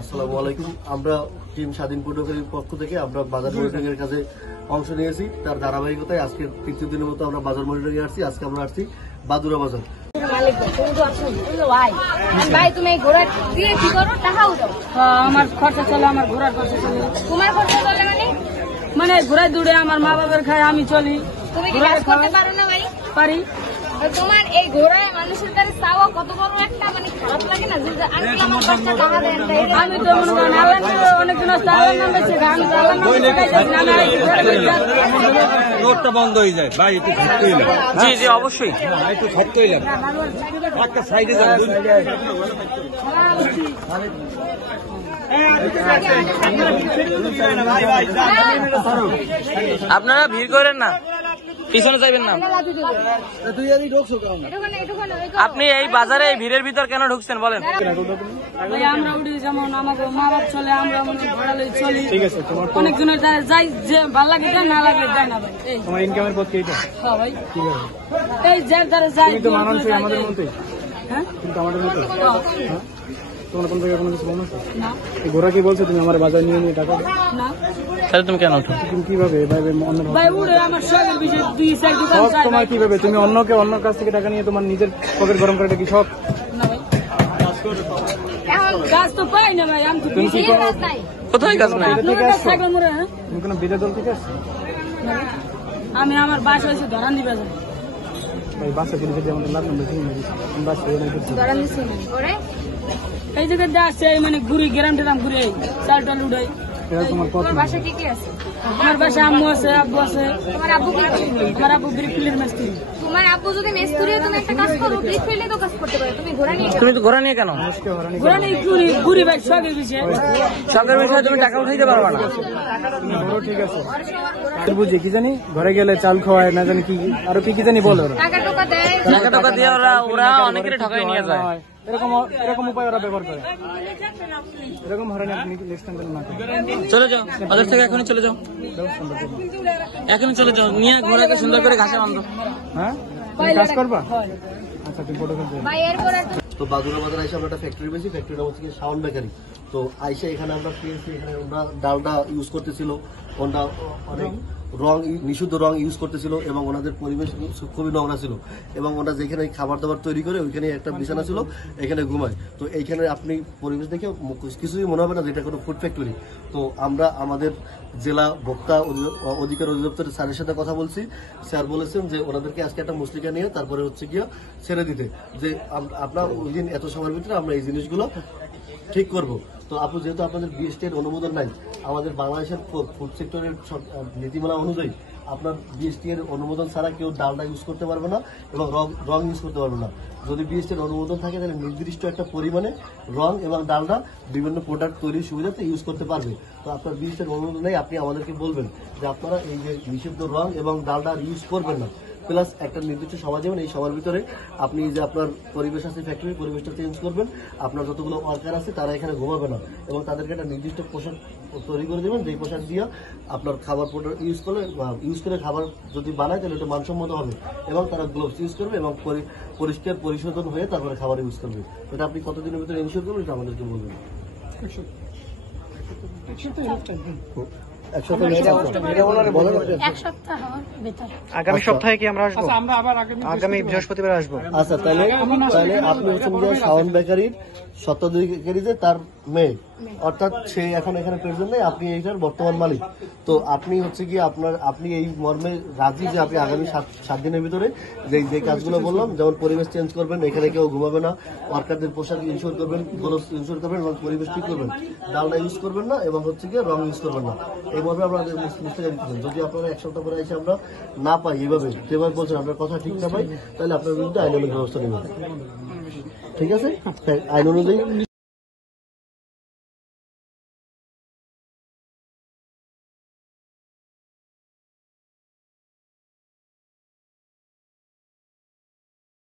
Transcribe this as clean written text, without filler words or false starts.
আসসালামু আলাইকুম। আমরা টিম স্বাধীন পূর্ণকারীর পক্ষ থেকে আমরা বাজার মনিটরিং এর কাজে অংশ নিয়েছি। তার ধারাবাহিকতায় আজকে তৃতীয় দিনের মতো আমরা বাজার মনিটরিং এ আসছি। আজকে আমরা আসছি বাদুরা বাজার। ভাই তুমি ঘোড়া দিয়ে কি করো? টাকাও দাও। আমার খরচা চলে, আমার ঘোরার খরচা চলে। তোমার খরচা চলে মানে ঘোরায় দূরে আমার মা বাবার খায়, আমি চলি। তুমি কি কাজ করতে পারো না ভাই? পারি। তোমার এই ঘোড়ায় মানুষের দ্বারা চাওয়া কত বড় একটা মানে খারাপ লাগে না? আজকে আমার 5টা টাকা দেন। আমি তো মনে করেন অনেকদিন আল্লাহর নাম বেঁচে আমি তো আল্লাহর নাম রোডটা বন্ধ হয়ে যায় ভাই, একটু ঘুরতে হইলাম। জি জি অবশ্যই একটু ঘুরতে হইলাম, একটা সাইডে যান। আপনারা ভিড় করেন না, পিছনে যাইবেন না। আপনি এই বাজারে এই ভিড়ের ভিতর কেন ঢুকছেন বলেন? আমরা উঠি যেমন আমাকে মা বাপ চলে, আমরা ঘোড়া লই চলি। অনেকজনের যাই, যে ভালো লাগে যায়, না লাগে যায় না। তোমার ইনকামের পথ কি এটা? হ্যাঁ ভাই, এই যার দ্বারা যাই। তুমি তো মানানসই আমাদের মতোই। হ্যাঁ, কিন্তু আমাদের মতোই। তোমার কোন জায়গায় কোনো কিছু বলছো না? ঘোড়া কি বলছো তুমি আমার বাজার নিয়ে নিয়ে টাকা না। তাহলে তুমি কেন উঠো? তুমি কিভাবে ভাই ভাই উড়ে আমার শখের বিষয় 2-4 দোকান যায়। তোমার কিভাবে তুমি অন্য কাছ থেকে টাকা নিয়ে তোমার নিজের পকেট গরম করাটা কি শখ? না ভাই, কাজ তো পাই না ভাই। আমি তো কাজ নাই। কোথায় কাজ নাই? তুমি কোনো বিরোধী দল থেকে আসছো? আমি আমার বাসা হয়েছে ধরান দিবে যাই। ভাই বাসা দিলে যদি আমাদের লাভ নম্বর শুনে বাসা ধরান দিছি না ওরে। এই জায়গায় আসছে মানে ঘুরি, গ্রাম টেরাম ঘুরে চাল টাল উঠাই। এটা তোমার পথ তোমার বাসা কি আছে? আমার বাসা আম্মু আছে, আব্বু আছে। তোমার আব্বু কি করে? আমার আব্বু ব্রিকফিল্ডের মিস্ত্রি। তোমার আব্বু যদি মেস্তুরি তুমি একটা কাজ করো, ব্রিক ফিল্ডে তো কাজ করতে পারো। তুমি ঘোড়া নিয়ে তুমি তো ঘোড়া নিয়ে কেন? ঘোরা নেই, ঘুরি ভাই শখের বিষয়। শখের বিষয়ে তুমি টাকা উঠাইতে পারবা না। ঠিক আছে বুঝি কি জানি ঘরে গেলে চাল খাওয়ায় না জানি কি আরো কি জানি বলে ওরা। টাকা টোকা দেয়। টাকা দিয়ে ওরা অনেকেরই ঠকাই নিয়ে যায়। এরকম উপায় ওরা ব্যবহার করে। এরকম হয়রানি আপনি নেক্সট টাইম না করেন। চলে যাও ওদের থেকে, এখনই চলে যাও, এখনই চলে যাও। নিয়ে ঘোড়াকে সুন্দর করে ঘাসে বাঁধো। হ্যাঁ তুমি কাজ করবা? আচ্ছা তুমি ফটো তুলতে। ভাই এরপর তো বাদুরা বাজার আইসা আমরা একটা ফ্যাক্টরি পেয়েছি। ফ্যাক্টরিটা হচ্ছে শাওন বেকারি। তো আইসা এখানে আমরা পেয়েছি, এখানে আমরা ডালডা ইউজ করতেছিল, ওনারা অনেক নিষিদ্ধ রং ইউজ করতেছিল এবং ওনাদের পরিবেশ খুবই নোংরা ছিল। এবং ওরা যেখানে খাবার দাবার তৈরি করে ওইখানে একটা বিছানা ছিল, এখানে ঘুমায়। তো এইখানে আপনি পরিবেশ দেখে কিছুই মনে হবে না যে এটা কোনো ফুড ফ্যাক্টরি। তো আমরা আমাদের জেলা ভোক্তা অধিকার অধিদপ্তরের স্যারের সাথে কথা বলছি। স্যার বলেছেন যে ওনাদেরকে আজকে একটা মুসলিকা নিয়ে তারপরে হচ্ছে গিয়া ছেড়ে দিতে, যে আপনার ওই দিন এত সময়ের ভিতরে আমরা এই জিনিসগুলো ঠিক করব। তো আপনি যেহেতু আপনাদের বিএসটি এর অনুমোদন নাই, আমাদের বাংলাদেশের ফুড সেক্টরের নীতিমালা অনুযায়ী আপনার বিএসটি এর অনুমোদন ছাড়া কেউ ডালডা ইউজ করতে পারবে না এবং রং ইউজ করতে পারবে না। যদি বিএসটি এর অনুমোদন থাকে তাহলে নির্দিষ্ট একটা পরিমাণে রং এবং ডালডা বিভিন্ন প্রোডাক্ট তৈরির সুবিধাতে ইউজ করতে পারবে। তো আপনার বিএসটি এর অনুমোদন নেই, আপনি আমাদেরকে বলবেন যে আপনারা এই যে নিষিদ্ধ রং এবং ডালডা ইউজ করবেন না। প্লাস একটা নির্দিষ্ট সময় যাবেন, এই সময়ের ভিতরে আপনি যে আপনার পরিবেশ আছে ফ্যাক্টরি পরিবেশটা চেঞ্জ করবেন। আপনার যতগুলো ওয়ার্কার আছে তারা এখানে ঘুমাবে না এবং তাদেরকে একটা নির্দিষ্ট পোশাক তৈরি করে দেবেন, যেই পোশাক দিয়ে আপনার খাবার প্রোডাক্ট ইউজ করে খাবার যদি বানায় তাহলে এটা মানসম্মত হবে এবং তারা গ্লোভস ইউজ করবে এবং পরিষ্কার পরিশোধন হয়ে তারপরে খাবার ইউজ করবে। এটা আপনি কতদিনের ভিতরে ইনশিওর করবেন এটা আমাদেরকে বলবেন। আগামী সপ্তাহে কি আমরা আসবো? আগামী বৃহস্পতিবার আসবো। আচ্ছা তাহলে আপনি হচ্ছেন যে শাওন বেকারির স্বত্বাধিকারী তার মেয়ে, অর্থাৎ সে এখন এখানে প্রেজেন্ট নেই, আপনি এইটার বর্তমান মালিক। তো আপনি হচ্ছে কি আপনি এই মর্মে রাজি যে আপনি আগামী 7 দিনের ভিতরে যে কাজগুলো বললাম, যেমন পরিবেশ চেঞ্জ করবেন, এখানে কেউ ঘুমাবে না, ওয়ার্কারদের পোশাক ইনশিওর করবেন, গ্লোভস ইনশিওর করবেন এবং পরিবেশ ঠিক করবেন, ডালডা ইউজ করবেন না এবং হচ্ছে কি রং ইউজ করবেন না। এই মর্মে আপনারা মুস্তাকা দিচ্ছেন। যদি আপনারা 1 সপ্তাহ পরে এসে আমরা না পাই এইভাবে যেভাবে বলছেন আপনার কথা ঠিক না পাই, তাহলে আপনার বিরুদ্ধে আইনানুগ ব্যবস্থা নেবেন। ঠিক আছে, আইন অনুযায়ী